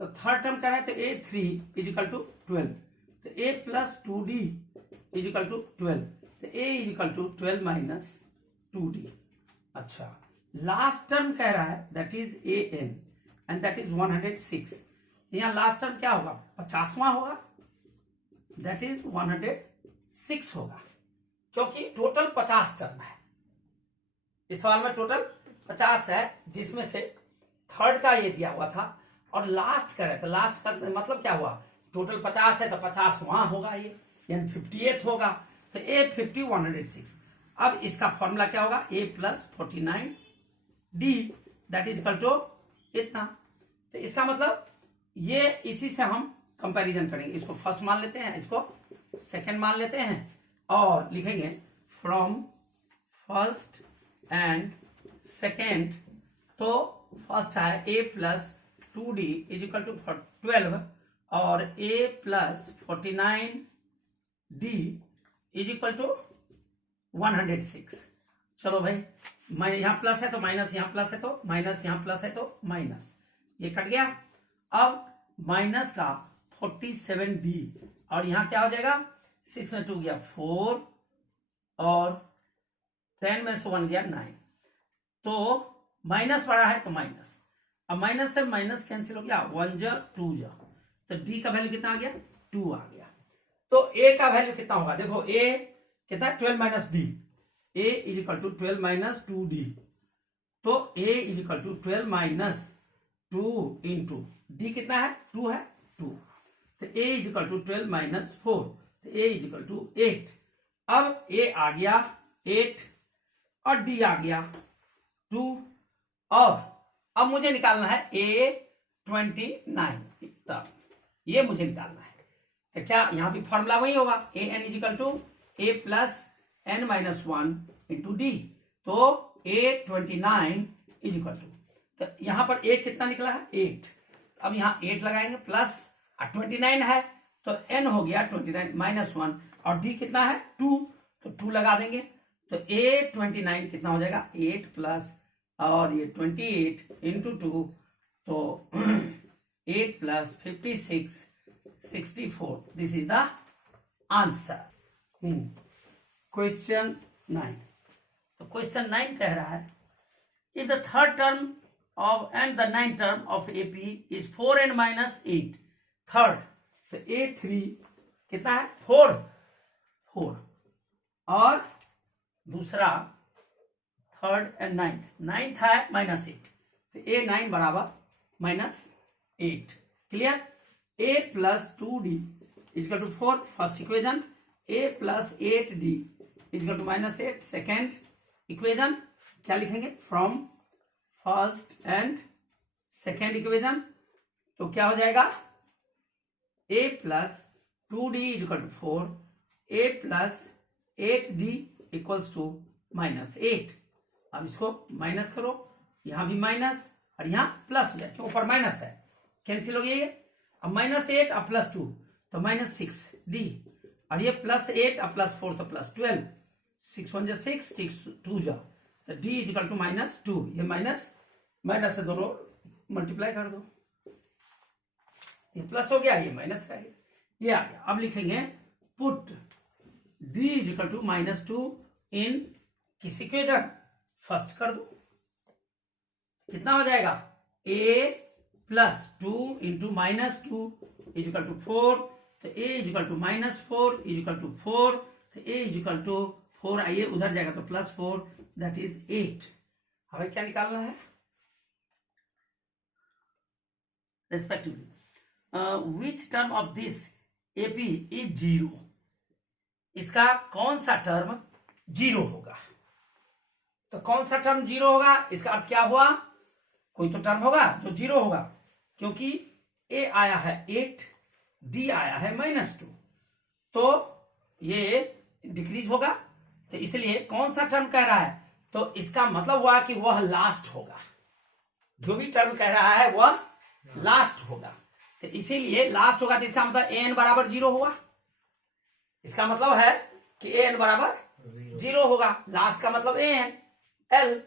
तो third term कह रहा है तो a3 इज इक्वल टू 12, तो a plus 2d is equal to 12, तो a is equal to 12 minus 2d। अच्छा, लास्ट टर्म कह रहा है that is an and that is 106। यहाँ लास्ट टर्म क्या होगा, 50वां होगा, दैट इज 106 होगा, क्योंकि टोटल 50 टर्म है। इस सवाल में टोटल 50 है, जिसमें से थर्ड का ये दिया हुआ था और लास्ट का रहता। लास्ट का मतलब क्या हुआ, टोटल 50 है तो 50वां होगा ये, यानी 58 होगा, तो a 50 106। अब इसका फॉर्मूला क्या होगा, a plus 49d that is equal to इतना। तो इसका मतलब ये इसी से हम कंपैरिजन करेंगे, इसको फर्स्ट मान लेते हैं, इसको सेकंड मान लेते हैं और लिखेंगे फ्रॉम फर्स्ट एंड सेकेंड। तो फर्स्ट है a plus 2d is equal to 12 और a plus 49d is equal to 106। चलो भाई, यहां प्लस है तो माइनस, यहां प्लस है तो माइनस, यहां प्लस है तो माइनस, ये कट गया। अब माइनस का 47d और यहां क्या हो जाएगा, 6 में 2 गया 4 और 10 में से 1 गया 9, तो माइनस बड़ा है तो माइनस। अब माइनस से माइनस कैंसिल हो गया, 1 जा 2 जा, तो d का वैल्यू कितना आ गया, 2 आ गया। तो a का वैल्यू कितना होगा, देखो a कितना 12 minus d, a is equal to 12 minus 2d, तो a is equal to 12 minus 2 into d कितना है, 2 है, 2, तो a is equal to 12 minus 4, तो a इज इक्वल टू 8। अब a आ गया 8 और d आ गया 2, और अब मुझे निकालना है a29, तब ये मुझे निकालना है। तो क्या यहां भी फॉर्मूला वही होगा, a n is equal to a plus n minus 1 into D, तो a29 इज इक्वल टू, तो यहां पर a कितना निकला है 8, अब यहां 8 लगाएंगे प्लस 29 है तो n हो गया 29 माइनस 1 और d कितना है 2, तो 2 लगा देंगे, तो a29 कितना हो जाएगा 8 प्लस और ये 28 इंटू 2, तो 8 plus 56 64, this is the answer. Question 9, तो क्वेश्चन 9 कह रहा है if the third term of and the ninth term of AP is 4n minus 8, third तो a3 कितना है 4 और दूसरा थर्ड एंड नाइन्थ है माइनस 8, तो a9 बराबर minus 8, clear. a plus 2d is equal to 4 first equation, a plus 8d is equal to minus 8 second equation. क्या लिखेंगे, from first and second equation, तो क्या हो जाएगा a plus 2d is equal to 4, a plus 8d equals to minus 8। अब इसको minus करो, यहां भी माइनस और यहां प्लस हो जाए, क्यों ऊपर माइनस है, कैंसिल हो गया ये। अब माइनस 8 और प्लस 2 तो माइनस 6d, और ये प्लस 8 और प्लस 4 तो प्लस 12, 6 1 जा 6 6 2 जा, तो d इजिकल टू माइनस 2, ये माइनस माइनस से दोनों मल्टीप्लाई कर दो, ये प्लस हो गया, ये माइनस रह गया, ये आ गया। अब लिखेंगे put d is equal to minus 2 in किस इक्वेशन, फर्स्ट कर दो, कितना हो जाएगा a plus 2 into minus 2 is equal to 4, तो a is equal to minus 4 is equal to 4, तो a इजिकल टू 4 आइए उधर जाएगा तो प्लस 4 दैट इज 8। हमें क्या निकालना है, respectively which term of this AP is 0, इसका कौन सा टर्म 0 होगा। तो कौन सा टर्म 0 होगा, इसका अर्थ क्या हुआ, कोई तो टर्म होगा जो 0 होगा, क्योंकि a आया है 8, d आया है माइनस 2, तो ये डिक्रीज होगा, तो इसलिए कौन सा टर्म कह रहा है, तो इसका मतलब हुआ कि वह लास्ट होगा, जो भी टर्म कह रहा है वह लास्ट होगा, तो इसीलिए लास्ट होगा, तो इसका मतलब an बराबर 0 हुआ, इसका मतलब है कि an बराबर 0 होगा, लास्ट का मतलब an l,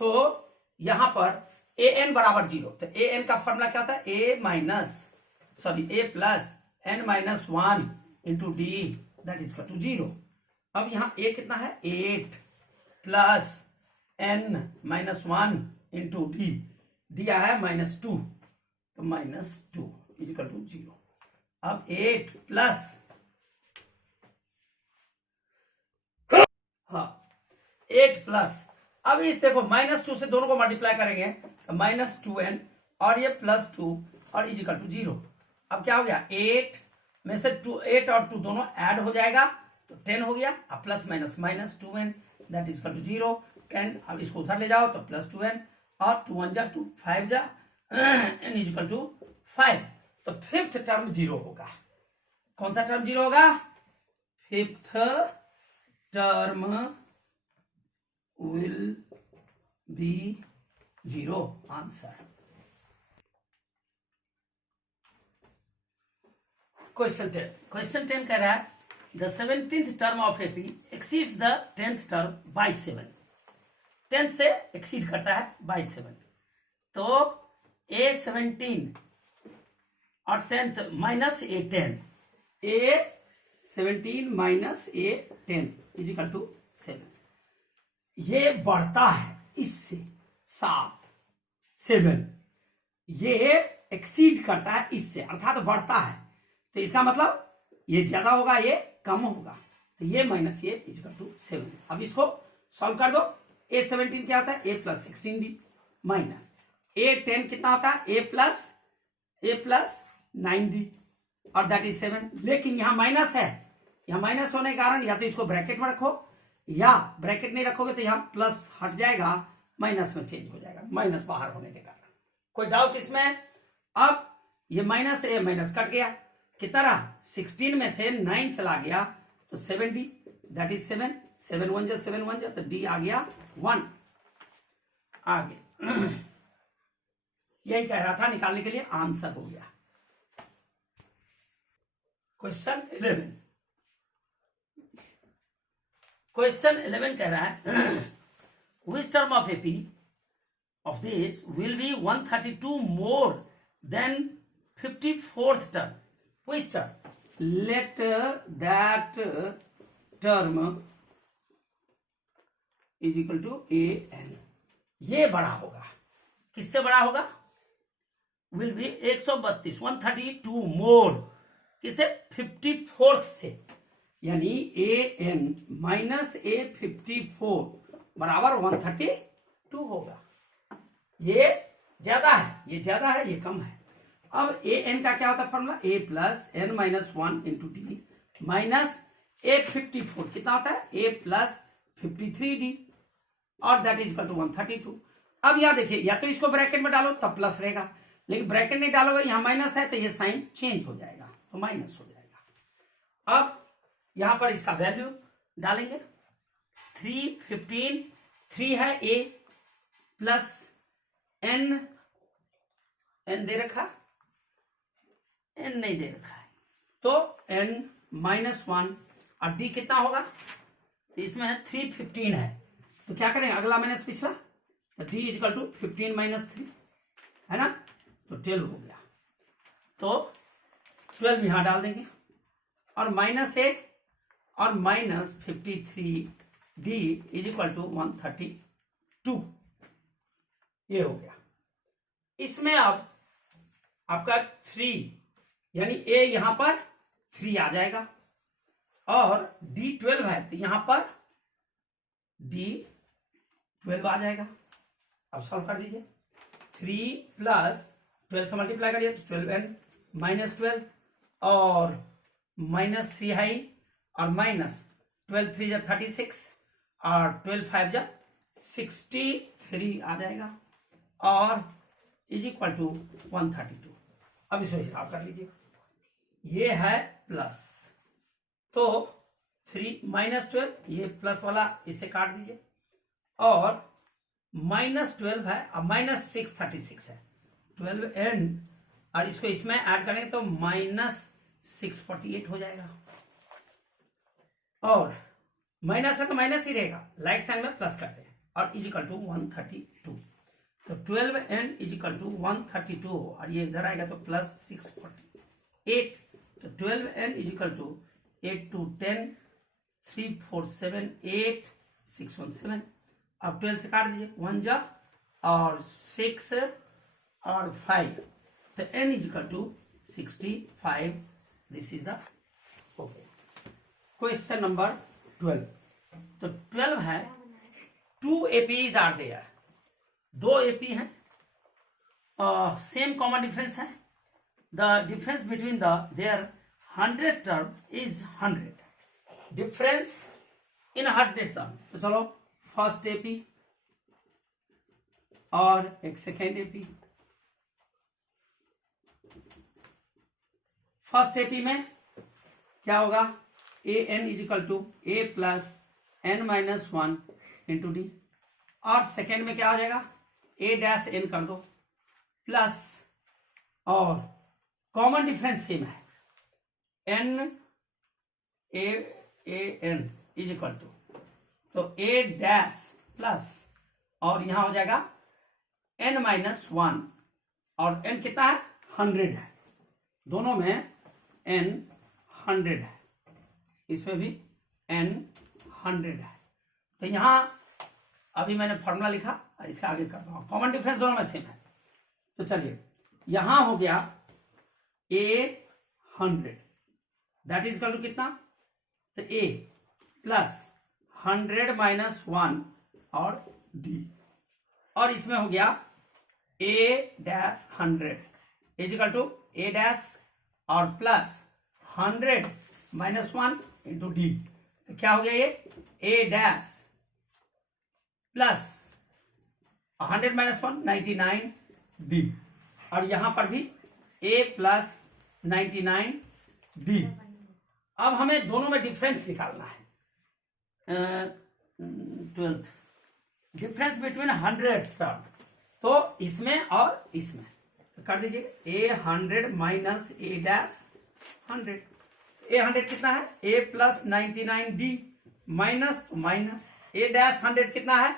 तो यहां पर ए एन बराबर 0, तो ए एन का फॉर्मूला क्या होता है, A plus N minus 1 into D that is equal to 0। अब यहां ए कितना है, 8 plus N minus 1 into D, D आया है -2, तो -2 इज इक्वल टू 0। अब 8 प्लस, हाँ 8 प्लस, अब इस देखो -2 से दोनों को मल्टीप्लाई करेंगे तो -2n और ये +2 और इज इक्वल टू 0। अब क्या हो गया, 8 में से 8 और 2 दोनों ऐड हो जाएगा तो 10 हो गया, अब plus minus -2n that is equal to 0। कैन अब इसको उधर ले जाओ तो +2n और 2 1 जा 2 5 जा n इज इक्वल टू 5। तो फिफ्थ टर्म 0 होगा। कौन सा टर्म 0 होगा, fifth term will be 0 answer. Question 10 कह रहा है the 17th term of AP exceeds the 10th term by 7। 10 से एक्सीड करता है बाय 7, तो A17 और 10th minus A10, A17 minus A10 is equal to 7। ये बढ़ता है इससे 7 7, ये एक्सीड करता है इससे अर्थात बढ़ता है, तो इसका मतलब ये ज्यादा होगा ये कम होगा, तो ये माइनस ये इज इक्वल टू 7। अब इसको सॉल्व कर दो। A17 क्या होता है, A plus 16D minus A10 कितना होता है, A प्लस 9D और दैट इज 7। लेकिन यहां माइनस है, यहां माइनस होने के कारण या तो इसको ब्रैकेट में रखो या ब्रैकेट नहीं रखोगे तो यहां प्लस हट जाएगा, माइनस में चेंज हो जाएगा, माइनस बाहर होने के कारण। कोई डाउट इसमें? अब ये माइनस है, माइनस कट गया, कितना रहा, 16 में से 9 चला गया तो 7D दैट इज 7, 7 1 जा 7 1 जा तो D आ गया 1। आगे यही कह रहा था, निकालने के लिए आंसर हो गया। क्वेश्चन 11 कह रहा है which term of AP of this will be 132 more than 54th term? Which term? Let that term is equal to an। ये बड़ा होगा, किससे बड़ा होगा, will be 132 132 मोर, किसे, 54th से, यानी an माइनस A54 बराबर 132 होगा। ये ज्यादा है, ये ज्यादा है, ये कम है। अब an का क्या होता है formula, A plus n minus 1 into D minus A54 कितना होता है, A प्लस 53D और दैट इज इक्वल टू 132। अब यहां देखिए, या तो इसको ब्रैकेट में डालो तब प्लस रहेगा, लेकिन ब्रैकेट नहीं डालोगे, यहां माइनस है तो ये साइन चेंज हो जाएगा, तो माइनस हो जाएगा। अब यहां पर इसका वैल्यू डालेंगे, 3 15 3 है A प्लस n दे रखा, n नहीं दे रखा है, तो n माइनस 1 और d कितना होगा, तो इसमें है 3 15 है, तो क्या करेंगे, अगला माइनस पिछला, तो d is equal to 15 minus 3 है ना, तो 12 हो गया, तो 12 यहां डाल देंगे और माइनस 1 और minus 53D is equal to 132, ये हो गया। इसमें अब आपका 3 यानी A यहां पर 3 आ जाएगा और D 12 है तो यहां पर D 12 आ जाएगा। अब सॉल्व कर दीजिए, 3 प्लस 12 से मल्टीप्लाई करिए तो 12n माइनस 12 और माइनस 3 है और माइनस 12 3 जा 36 और 12 5 जा 63 आ जाएगा और इज इक्वल टू 132। अब इसको हिसाब कर लीजिए, ये है प्लस, तो 3 माइनस 12 ये प्लस वाला इसे काट दीजिए और माइनस 12 है और माइनस 6 36 है, 12n और इसको इसमें ऐड करेंगे तो माइनस 648 हो जाएगा और माइनस है तो माइनस ही रहेगा, लाइक साइन में प्लस करते हैं और इज इक्वल टू 132। तो 12n इज इक्वल टू 132 और ये इधर आएगा तो प्लस 648, तो 12n is equal to 8 to 10 3 4 7 8 617। अब 12 से काट दीजिए, 1 जा और 6 और 5, तो n is equal to 65। This is the okay. Question number 12। तो 12 है 2 APs आर देयर, 2 AP हैं, सेम कॉमन डिफरेंस है। The difference between the their 100 term is 100, difference in 100 term. तो चलो फर्स्ट AP और एक सेकेंड AP। फर्स्ट AP में क्या होगा, an is equal to a plus n minus 1 into D, और सेकेंड में क्या हो जाएगा, a डैश n कर दो प्लस, और कॉमन डिफरेंस सेम है, n a n is equal to, तो a डैश प्लस, और यहां हो जाएगा n माइनस 1, और n कितना है, 100 है, दोनों में n 100 है, इसमें भी n 100 है। तो यहां अभी मैंने फॉर्मूला लिखा, इसका आगे कर रहा हूं, कॉमन डिफरेंस दोनों में सेम है। तो चलिए यहां हो गया a 100, that is equal to कितना, तो a प्लस 100 माइनस 1 और d, और इसमें हो गया a dash 100 is equal to a dash और प्लस 100 माइनस 1 इंटू डी, तो क्या हो गया, ये a dash plus 100 minus 1 99 D, और यहां पर भी a प्लस 99 डी। अब हमें दोनों में डिफरेंस निकालना है। 12 डिफरेंस बिटवीन 100 टर्म, तो इसमें और इसमें तो कर दीजिए, a 100 minus a dash 100, a 100 कितना है, a plus 99 D minus minus a dash 100 कितना है,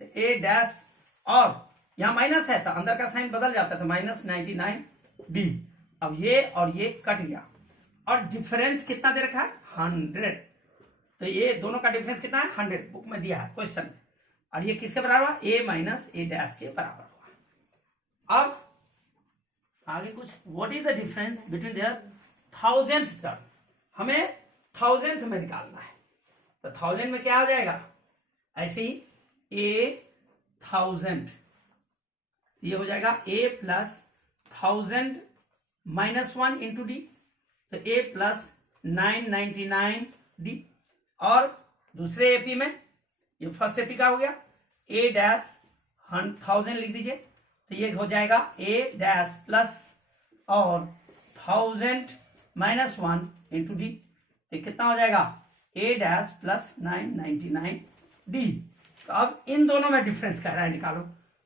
तो a डैश, और यहां माइनस है तो अंदर का साइन बदल जाता है, तो माइनस 99 डी। अब ये और ये कट गया, और डिफरेंस कितना दे रखा है, 100, तो ये दोनों का डिफरेंस कितना है, 100 बुक में दिया है क्वेश्चन में, और ये किसके बराबर हुआ, a माइनस a डैश के बराबर हुआ। अब आगे कुछ, what is the difference between their 1000th term, हमें 1000th में निकालना है, तो 1000 में क्या हो जाएगा, ऐसे ही a 1000, ये हो जाएगा a plus 1000 minus 1 into D, तो a प्लस 999 डी, और दूसरे एपी में, ये फर्स्ट एपी का हो गया, a डैश 1000 लिख दीजिए, तो ये हो जाएगा a डैश प्लस और 1000 माइनस 1 इंटू डी, तो कितना हो जाएगा, a डैश प्लस 999 डी। तो अब इन दोनों में डिफरेंस कह रहा है निकालो,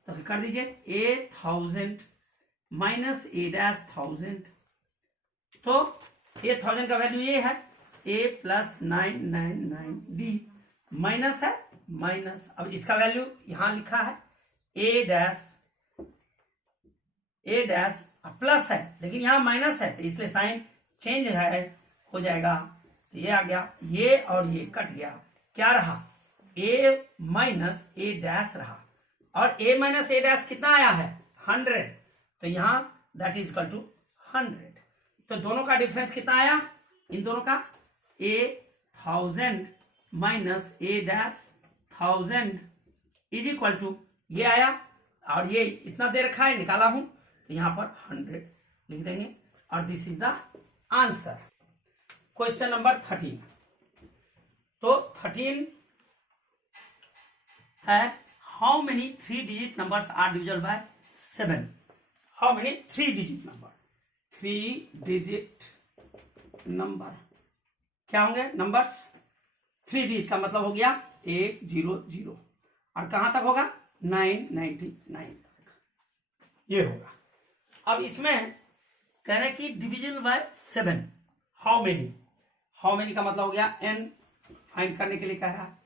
तो कर दीजिए a 1000 माइनस a डैश 1000, तो a 1000 का वैल्यू ये है, a प्लस 999 डी, माइनस है माइनस, अब इसका वैल्यू यहां लिखा है a डैश प्लस है, लेकिन यहां माइनस है, तो इसलिए साइन चेंज है, हो जाएगा, तो ये आ गया, ये और ये कट गया, क्या रहा, a माइनस a डैश रहा, और a माइनस a डैश कितना आया है, 100, तो यहां दैट इज इक्वल टू 100, तो दोनों का डिफरेंस कितना आया, इन दोनों का, a 1000 minus a dash 1000 is equal to, ये आया, और ये इतना दे रखा है, निकाला हूं, तो यहां पर 100 लिख देंगे, और this is the answer. Question number 13। तो 13 है, how many 3 digit numbers are divisible by 7, how many 3 digit number, 3 digit number क्या होंगे, नंबर्स 3 डिजिट का मतलब हो गया 800, और कहां तक होगा, 999 तक, ये होगा। अब इसमें कह रहे कि डिविजिबल बाय 7, हाउ मेनी का मतलब हो गया n फाइंड करने के लिए कह रहा है,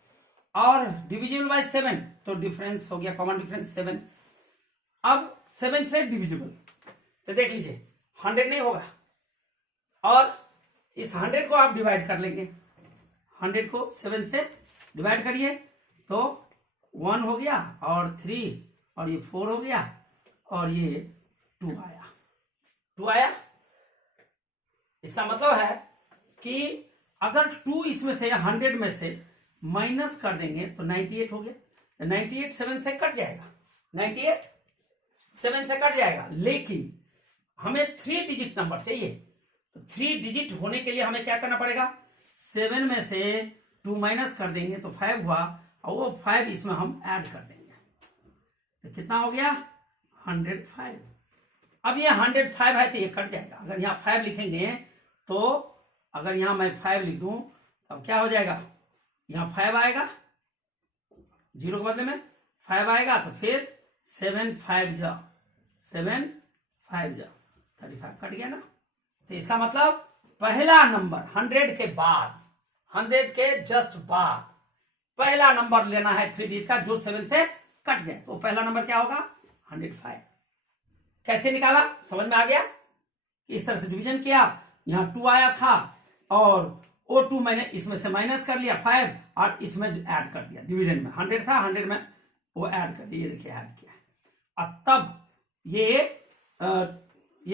और डिविजिबल बाय 7 तो डिफरेंस हो गया, कॉमन डिफरेंस 7, अब 7 से डिविजिबल, तो देख लीजिए 100 नहीं होगा, और इस 100 को आप डिवाइड कर लेंगे, 100 को 7 से डिवाइड करिए तो 1 हो गया, और 3, और ये 4 हो गया, और ये 2 आया, 2 आया। इसका मतलब है कि अगर 2 इसमें से 100 में से माइनस कर देंगे तो 98 हो गया, तो 98 7 से कट जाएगा, 98 7 से कट जाएगा। लेकिन हमें 3 डिजिट नंबर चाहिए, तो 3 डिजिट होने के लिए हमें क्या करना पड़ेगा, 7 में से 2 माइनस कर देंगे तो 5 हुआ, और वो 5 इसमें हम ऐड कर देंगे, तो कितना हो गया 105। अब ये 105 है तो ये कट जाएगा, अगर यहाँ 5 लिखेंगे तो अगर यहां मैं 5 लिख दूं तब क्या हो जाएगा, यहां 5 आएगा, 0 के बदले में 5 आएगा, तो फिर 7 5 जा 35 कट गया ना। तो इसका मतलब पहला नंबर 100 के बाद, 100 के जस्ट बाद पहला नंबर लेना है 3 डिजिट का जो 7 से कट जाए, तो पहला नंबर क्या होगा 105। कैसे निकाला समझ में आ गया, इस तरह से डिवीजन किया, यहां 2 आया था और वो 2 मैंने इसमें से माइनस कर लिया 5 और इसमें ऐड कर दिया, डिवीजन में 100 था, 100 में वो ऐड कर दिया, ये देखिए ऐड किया। और तब ये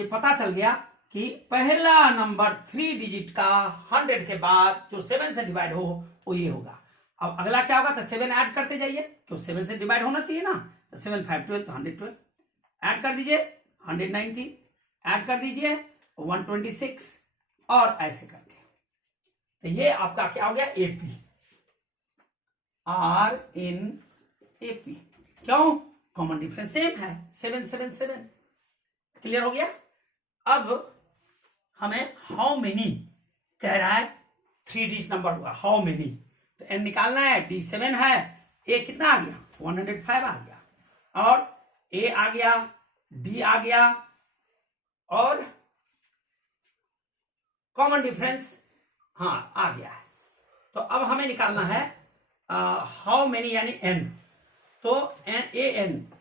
पता चल गया कि पहला नंबर 3 डिजिट का 100 के बाद जो 7 से डिवाइड हो वो ये होगा। अब अगला क्या होगा, तो 7 ऐड करते जाइए, तो 7 से डिवाइड होना चाहिए ना, तो 7 5 12, तो 112 ऐड कर दीजिए, 119 ऐड कर दीजिए, 126, और ऐसे करके, तो ये आपका क्या हो गया एपी, आर इन एपी। क्यों, कॉमन डिफरेंस सेम है, 777। क्लियर हो गया। अब हमें हाउ मेनी कह रहा है, 3 डिजिट नंबर होगा, हाउ मेनी, तो एन निकालना है, D7 है, ए कितना आ गया 105 आ गया, और ए आ गया, डी आ गया, और कॉमन डिफरेंस हाँ आ गया है। तो अब हमें निकालना है हाउ मेनी यानी एन, तो A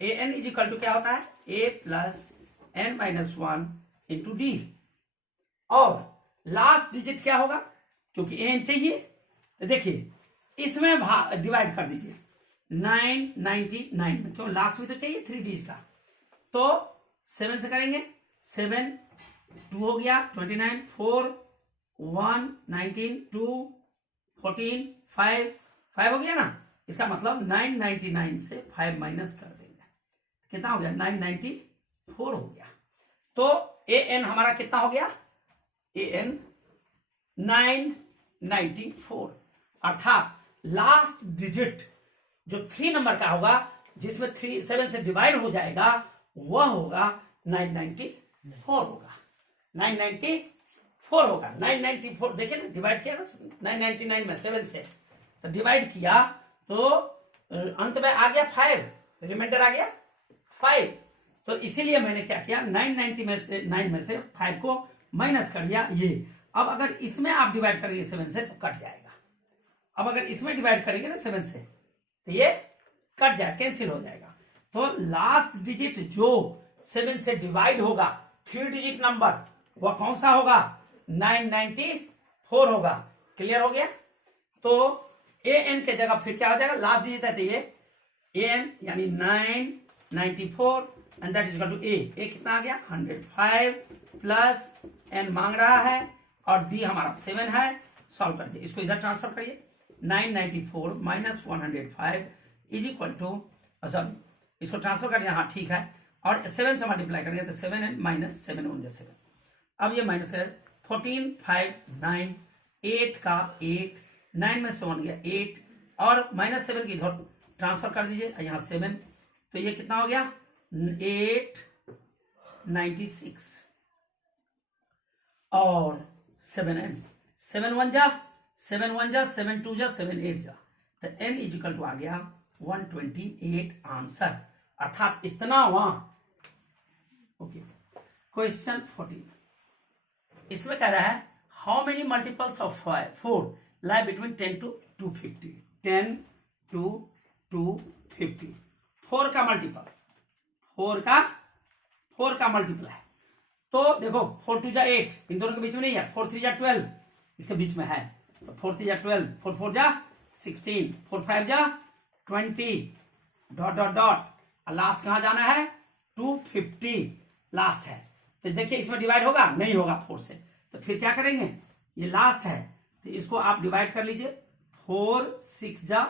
N is equal to क्या होता है, A plus N minus 1 into D, और लास्ट डिजिट क्या होगा, क्योंकि एन चाहिए, तो देखिए इसमें डिवाइड कर दीजिए 999 में, क्यों लास्ट में तो चाहिए 3 डिजिट का, तो 7 से करेंगे, 7 2 हो गया 29, 4 1 19 2 14 5 हो गया ना। इसका मतलब 999 से 5 माइनस कर देंगे, कितना हो गया 994 हो गया। तो ए एन हमारा कितना हो गया, ए एन 994, अर्थात लास्ट डिजिट जो 3 नंबर का होगा जिसमें 7 से डिवाइड हो जाएगा वह होगा 994 होगा, 994 होगा, 994 देखिए ना, डिवाइड किया ना 999 में 7 से, तो डिवाइड किया तो अंत में आ गया 5, रिमाइंडर आ गया 5, तो इसीलिए मैंने क्या किया 990 में से 9 में से 5 को माइनस कर दिया ये। अब अगर इसमें आप डिवाइड करेंगे 7 से तो कट जाएगा, अब अगर इसमें डिवाइड करेंगे ना 7 से तो ये कट जाएगा, कैंसिल हो जाएगा। तो लास्ट डिजिट जो 7 से डिवाइड होगा 3 डिजिट नंबर वह कौन सा होगा, 994 होगा। क्लियर हो गया। तो ए एन के जगह फिर क्या हो जाएगा, लास्ट डिजिट है तो ये ए एन यानी 994 and that is equal to A कितना आ गया 105 प्लस एन मांग रहा है और डी हमारा 7 है, सॉल्व कर दिए, इसको इधर ट्रांसफर करिए, 994 minus 105 is equal to, sorry इसको ट्रांसफर कर दिया, हाँ ठीक है, और 7 से मल्टीप्लाई करेंगे तो 7 एन माइनस 7 1 7, अब ये माइनस है 14 5 9 8 का 8 9 में से 1 गया 8 और माइनस 7 की इधर ट्रांसफर कर दीजिए, यहाँ 7, तो ये कितना हो गया 896 और 7n 7 1 जा 7 2 जा 7 8 जा, तो n इज इक्वल टू आ गया 128 आंसर, अर्थात इतना वहां। ओके, क्वेश्चन 14 इसमें कह रहा है how many multiples of 4 lie between 10 to 250, 10 to 250, 4 का मल्टीपल 4 का मल्टीप्लाई। तो देखो 4 2 जा 8, इन दोनों के बीच में नहीं है, 4 3 जा 12 इसके बीच में है, तो 4 3 जा 12, 4 4 जा 16, 4 5 जा 20 डॉट डॉट डॉट, और लास्ट कहां जाना है 250 लास्ट है। तो देखिए इसमें डिवाइड होगा नहीं होगा 4 से, तो फिर क्या करेंगे, ये लास्ट है तो इसको आप डिवाइड कर लीजिए, 4 6 जा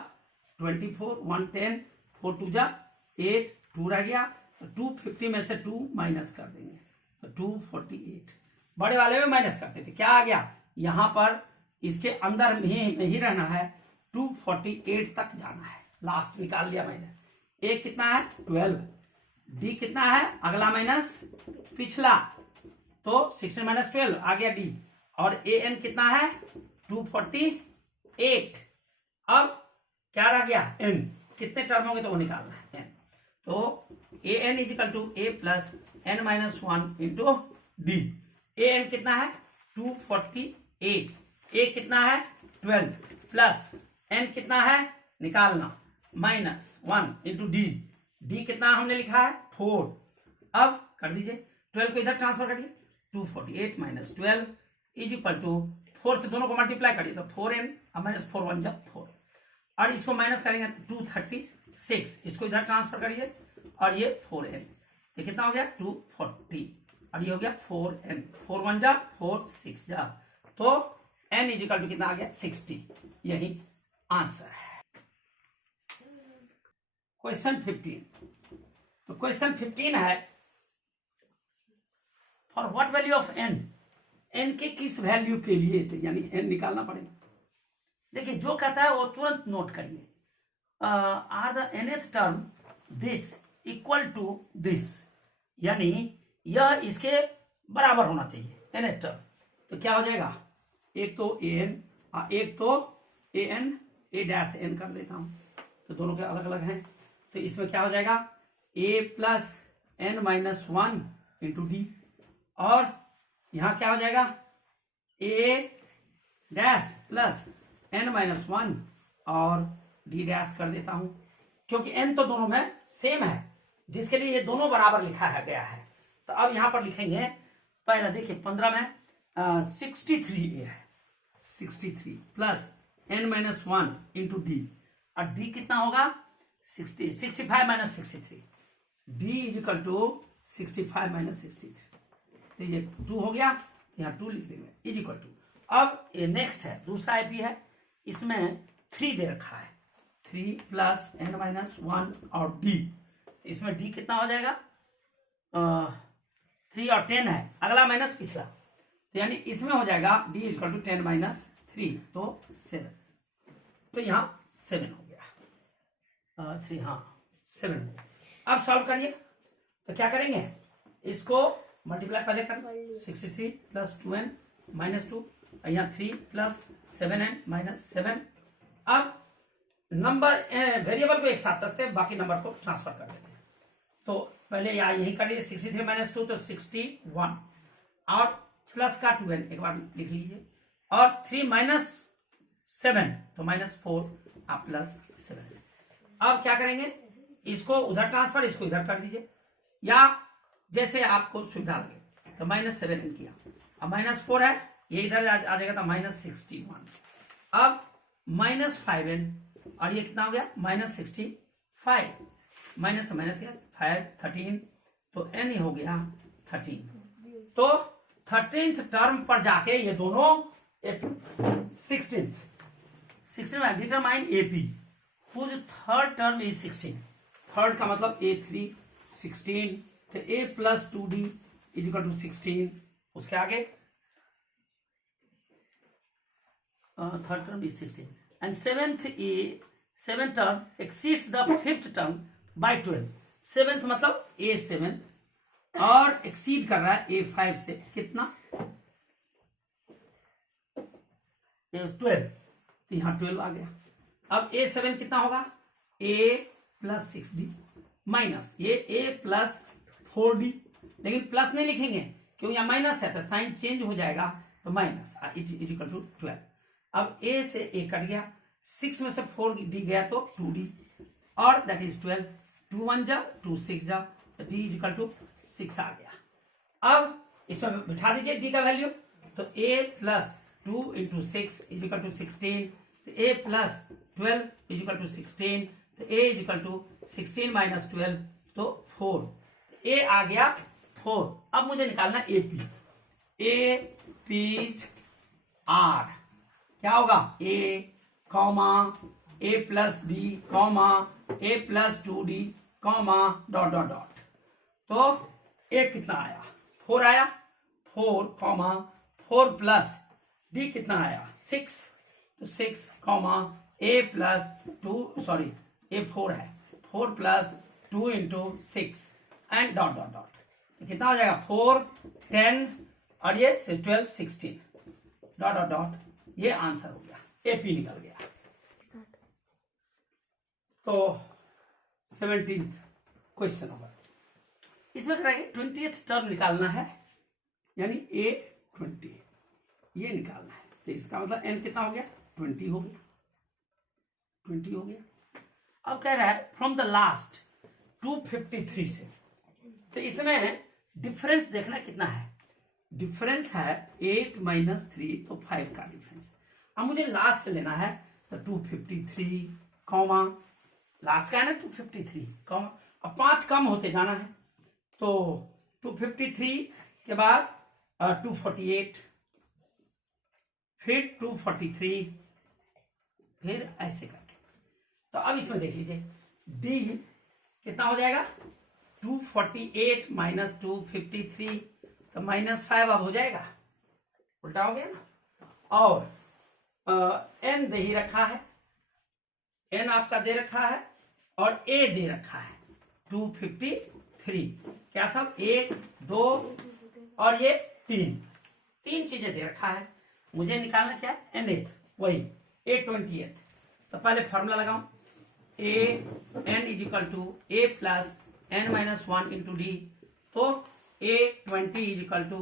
24, 1 10, 4 2 जा 8, 2 रह गया, तो 250 में से 2 माइनस कर देंगे तो 248। बड़े वाले में माइनस करते थे, क्या आ गया, यहां पर इसके अंदर में ही रहना है, 248 तक जाना है, लास्ट निकाल लिया मैंने। ए कितना है 12, डी कितना है अगला माइनस पिछला, तो 16 माइनस 12 आ गया डी, और ए एन कितना है 248। अब क्या रह गया एन, कितने टर्म होंगे तो वो निकालना है एन, तो A N is equal to A plus N minus 1 into D. A N कितना है 248, ए कितना है 12 प्लस एन कितना है निकालना माइनस 1 इंटू डी, डी कितना हमने लिखा है 4। अब कर दीजिए 12 को इधर ट्रांसफर करिए, 248 माइनस 12 इज इक्वल टू 4 से दोनों को मल्टीप्लाई करिए तो 4n माइनस 4 1 जा 4, और इसको माइनस करेंगे 236, इसको इधर ट्रांसफर करिए और ये 4n, ये कितना हो गया 240, और ये हो गया 4n, 4 1 जा 4 6 जा, तो n इज इक्वल टू कितना आ गया 60, यही आंसर है। क्वेश्चन 15, तो क्वेश्चन 15 है for what value of n, n के किस वैल्यू के लिए, तो यानी n निकालना पड़ेगा। देखिए जो कहता है वो तुरंत नोट करिए, are the nth term this equal to this, यानी यह इसके बराबर होना चाहिए nth टर्म, तो क्या हो जाएगा, एक तो an एक तो an, a डैश n कर देता हूं, तो दोनों के अलग अलग हैं, तो इसमें क्या हो जाएगा a plus n minus 1 into D, और यहां क्या हो जाएगा a dash plus n minus 1 और d डैश कर देता हूं, क्योंकि n तो दोनों में सेम है, जिसके लिए ये दोनों बराबर लिखा है गया है। तो अब यहां पर लिखेंगे, पहले देखिए 15 में 63 a है, 63 plus n minus 1 into D, और d कितना होगा 65 minus 63, d is equal to 65 minus 63, तो ये 2 हो गया, यहाँ 2 लिख देंगे इज इक्वल टू। अब ये नेक्स्ट है दूसरा एपी है, इसमें 3 दे रखा है, 3 प्लस n माइनस 1 और d, इसमें d कितना हो जाएगा 3 और 10 है, अगला माइनस पिछला, तो यानी इसमें हो जाएगा d is equal to 10 minus 3, तो 7, तो यहाँ 7 हो गया, 3 हाँ 7 हो गया। अब सॉल्व करिए, तो क्या करेंगे, इसको मल्टीप्लाई पहले कर, 63 प्लस 2n माइनस 2, यहाँ 3 प्लस 7n माइनस 7। अब नंबर वेरिएबल को एक साथ रखते हैं, बाकी नंबर को ट्रांसफर कर देते हैं, तो पहले यहाँ यही कर लीजिए 63 माइनस 2 तो 61, और प्लस का 2n एक बार लिख लीजिए, और 3 माइनस 7 तो माइनस 4 आप प्लस 7। अब क्या करेंगे, इसको उधर ट्रांसफर, इसको इधर कर दीजिए, या जैसे आपको सुविधा लगे, तो माइनस 7n किया, अब माइनस 4 है, ये इधर आ जाएगा तो माइनस 61, अब माइनस 5n, और ये कितना हो गया माइनस 65, माइनस से माइनस किया 5 13, तो n हो गया 13, तो 13th टर्म पर जाके ये दोनों 16th determine AP, whose third term is 16, third का मतलब a3 16, तो a plus 2d is equal to 16, उसके आगे third term is 16, and seventh term exceeds the fifth term by 12, seventh मतलब a7 और एक्सीड कर रहा है a5 से, कितना 12, तो यहां 12 आ गया। अब a7 कितना होगा, a प्लस 6d माइनस ये a प्लस 4d, लेकिन प्लस नहीं लिखेंगे क्योंकि यहाँ माइनस है, तो साइन चेंज हो जाएगा, तो माइनस इज इक्वल टू 12। अब a से a कट गया, 6 में से 4d गया तो 2d, और दैट इज 12, 2 1 जा 2 6 जा तो d इजिकल टू 6 आ गया। अब इसमें बिठा दीजिए d का वैल्यू, तो a plus 2 into 6 is equal to 16, तो a प्लस 12 इजिकल टू 16, तो a इजिकल टू 16 माइनस 12 तो 4, a आ गया 4। अब मुझे निकालना AP, a पीज r क्या होगा a comma a plus D comma a plus 2d comma dot dot dot, तो a कितना आया 4 आया, 4 कॉमा 4 प्लस d कितना आया 6, तो 6 comma a plus 2 sorry a 4 है, 4 plus 2 into 6 and dot dot dot, तो कितना हो जाएगा 4 10 और ये 12 16 डॉट डॉट डॉट, ये आंसर हो गया, AP निकल गया। तो 17th क्वेश्चन होगा, इसमें करेंगे 20th टर्म निकालना है, यानी A20 ये निकालना है, तो इसका मतलब n कितना हो गया 20 हो गया, 20 हो गया। अब कह रहा है फ्रॉम द लास्ट 253 से, तो इसमें डिफरेंस देखना कितना है, डिफरेंस है 8 माइनस 3 तो 5 का डिफरेंस। अब मुझे लास्ट से लेना है, तो 253 कॉमा लास्ट का है ना 253 कॉमा, अब 5 कम होते जाना है, तो 253 के बाद 248 फिर 243 फिर ऐसे करके। तो अब इसमें देख लीजिए d कितना हो जाएगा 248 माइनस 253, तो -5 अब हो जाएगा, उल्टा हो गया ना। और n दे ही रखा है, n आपका दे रखा है और a दे रखा है 253, क्या सब 1 2 और ये 3 चीजें दे रखा है, मुझे निकालना क्या है nth, वही A20th। तो पहले फॉर्मूला लगाऊं, a n is equal to a plus n minus 1 into D, तो A20 इजिकल टू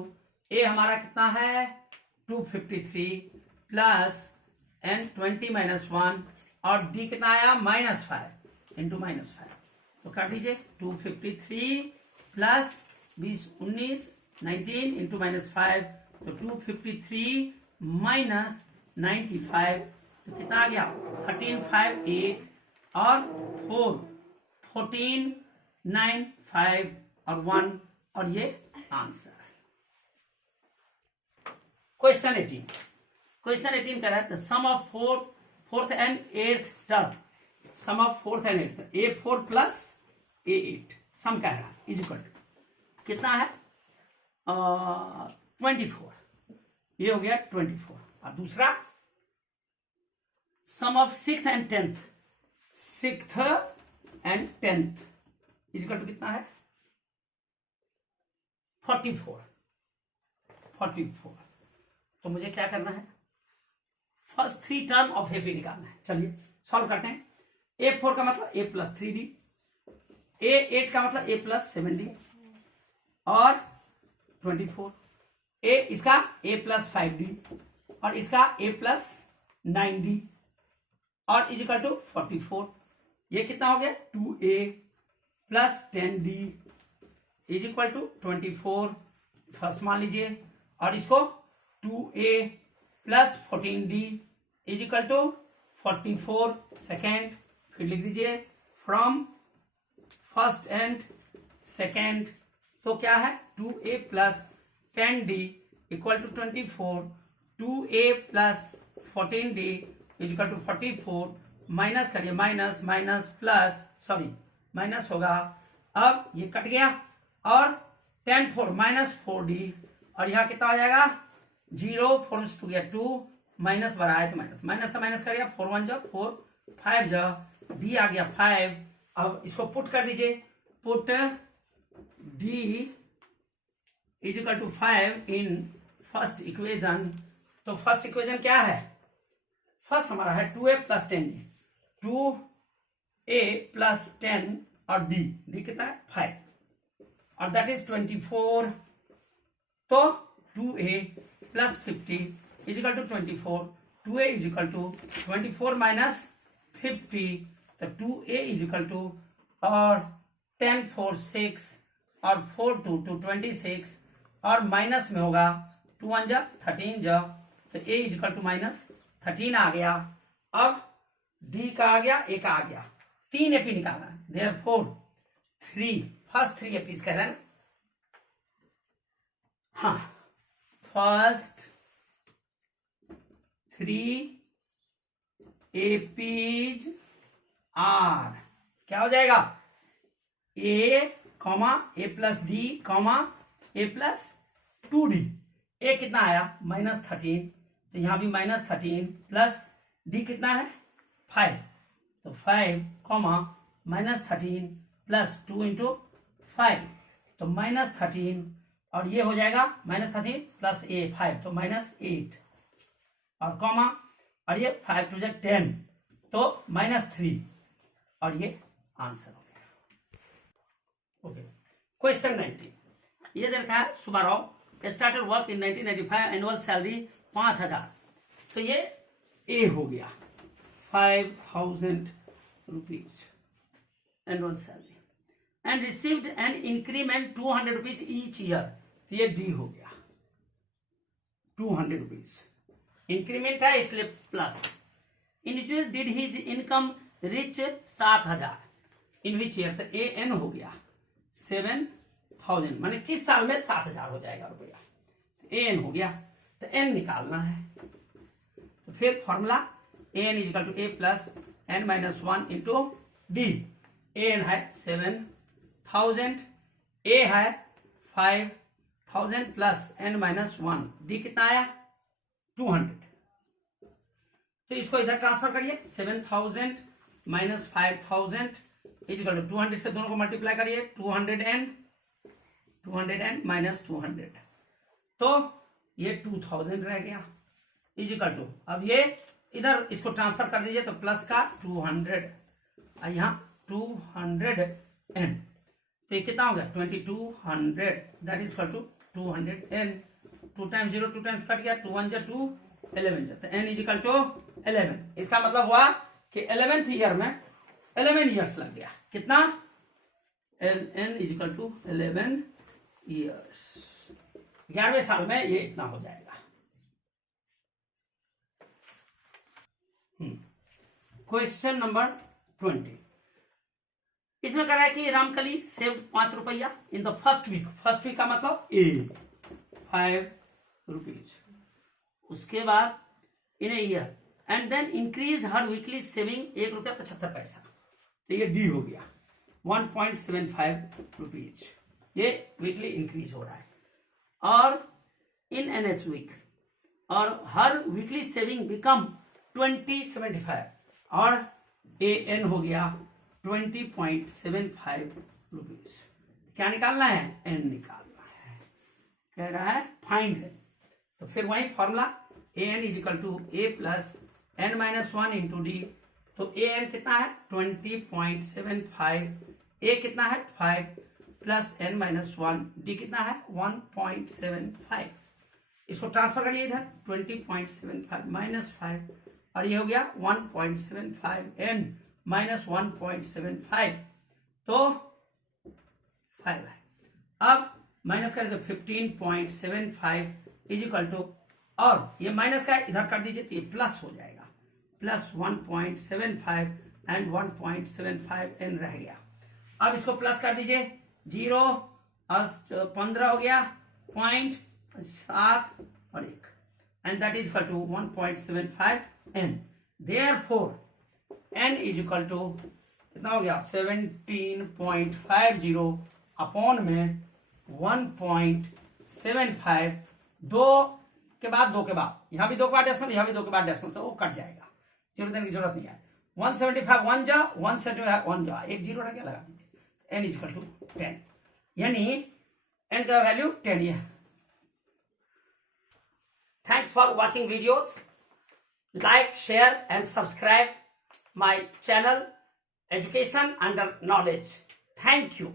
a हमारा कितना है 253 प्लस n 20 माइनस 1 और d कितना आया -5 इंटू -5, तो काट दीजिए 253 प्लस 20 19 19 इंटू -5, तो 253 माइनस 95, तो कितना आ गया 13 5 8 और 4 14 9 5 और 1 और ये आंसर। क्वेश्चन 18 कह रहा है sum of fourth and eighth term, sum of fourth and eighth A4 plus A8 sum कह रहा है इजिकल टू कितना है 24, ये हो गया 24। और दूसरा sum of sixth and tenth equal to कितना है 44। तो मुझे क्या करना है फर्स्ट 3 टर्म ऑफ AP निकालना है। चलिए सॉल्व करते हैं। A4 का मतलब A प्लस 3D, A8 का मतलब A प्लस 7D और 24, इसका A प्लस 5D और इसका A प्लस 9D और इजिकल टू 44। ये कितना हो गया 2A plus 10D is equal to 24 first मान लीजिए, और इसको 2A plus 14D is equal to 44 second, फिर लिख दीजिए फ्रॉम फर्स्ट एंड सेकेंड, तो क्या है 2A plus 10D equal to 24, 2A plus 14D is equal to 44, minus करिए माइनस प्लस माइनस होगा, अब ये कट गया और 10 4 -4D और यहाँ कितना हो जाएगा 0 4 टू गया 2 माइनस बड़ा है तो माइनस से माइनस करिए 4 1 जा 4 5 जा D आ गया 5। अब इसको पुट कर दीजिए, put D is equal to 5 in first equation. तो फर्स्ट इक्वेशन क्या है, फर्स्ट हमारा है 2A plus 10D, 2A plus 10 और D कितना है 5 और दैट इज 24। तो 2A plus 50 is equal to 24, 2A is equal to 24 minus 50, तो 2A इज इक्वल टू और 10 4 6 और 4 2 2 26 और माइनस में होगा 2 1 जा 13 जा, तो a इजिकल टू माइनस 13 आ गया। अब d का आ गया, a का आ गया, 3 एपी निकालना है, देयरफॉर 3 फर्स्ट 3 एपीज कह रहे हैं। हाँ, फर्स्ट 3 एपीज आर क्या हो जाएगा, a comma a plus D comma a plus 2d। a कितना आया -13, तो यहां भी -13 प्लस d कितना है 5, तो 5 कॉमा -13 प्लस 2 इंटू 5, तो -13 और ये हो जाएगा -13 प्लस a 5, तो -8 और कॉमा और ये 5 2 10, तो -3 और ये आंसर हो गया। ओके, क्वेश्चन 19 ये दे रखा है Subbarao started work in 1995, annual salary 5000, तो ये ए हो गया 5000 rupees annual salary, and received an increment 200 rupees each year, तो ये डी हो गया 200 रुपीज इंक्रीमेंट है इसलिए plus. In which did his income rich 7000 in which year, तो ए एन हो गया 7000, माने किस साल में 7000 हो जाएगा रुपया, ए एन हो गया, तो एन निकालना है। तो फिर formula A N is equal to A plus N minus 1 into D. A N है 7000, ए है 5000 प्लस एन माइनस 1, डी कितना आया 200, तो इसको इधर ट्रांसफर करिए, 7000 माइनस 5000 इजिकल टू 200 से दोनों को मल्टीप्लाई करिए, 200 एंड माइनस 200, तो ये 2000 रह गया इजिकल टू, अब ये इधर इसको ट्रांसफर कर दीजिए, तो प्लस का 200 यहाँ 200 एन, तो ये कितना हो गया 2200, that is equal to 200 N, 2 times 0 2 times cut गया, 2 1 जा 2 11 जा, तो एन इजिकल टू 11। इसका मतलब हुआ कि 11th ईयर में 11 ईयर्स लग गया, कितना एन इजिकल टू 11 ईयर्स, 11वें साल में ये इतना हो जाएगा। क्वेश्चन नंबर 20 इसमें कह रहा है कि रामकली सेव्ड 5 रुपया in the first week, first week का मतलब ए 5 रुपीज, उसके बाद in a year and then increase her weekly saving 1 रुपया 75 पैसा, तो ये डी हो गया 1.75 रुपीज, ये वीकली इंक्रीज हो रहा है। और इन एनएथ वीक, और हर वीकली सेविंग बिकम 20.75, और ए एन हो गया 20.75 रुपीज। क्या निकालना है, एन निकालना है, कह रहा है फाइंड है, तो फिर वही formula A N is equal to A plus N minus 1 into D, तो ए एन कितना है 20.75, ए कितना है 5 प्लस एन माइनस 1, डी कितना है 1.75, इसको ट्रांसफर करिए इधर 20.75 माइनस 5, और ये हो गया 1.75 एन माइनस 1.75, तो 5 है। अब माइनस करें तो 15.75 इज इक्वल टू, और ये माइनस का इधर कर दीजिए तो ये प्लस हो जाएगा, प्लस 1.75 एंड 1.75 एन रह गया। अब इसको प्लस कर दीजिए, 0 और 15 हो गया, 0.7 और 1, and that is equal to 1.75 N. Therefore N is equal to कितना हो गया 17.50 अपॉन में 1.75, 2 के बाद 2 के बाद, यहां भी 2 के बाद डेसिमल, यहां भी 2 के बाद डेसिमल, तो वो कट जाएगा, जीरो देने की जरूरत नहीं है। 175 1 जा, 175 1 जा, एक जीरो रह गया, लगा दीजिए, एन इज इक्वल टू 10, यानी एन का वैल्यू 10 है। Thanks for watching videos. Like, share and subscribe my channel Education Under Knowledge. Thank you.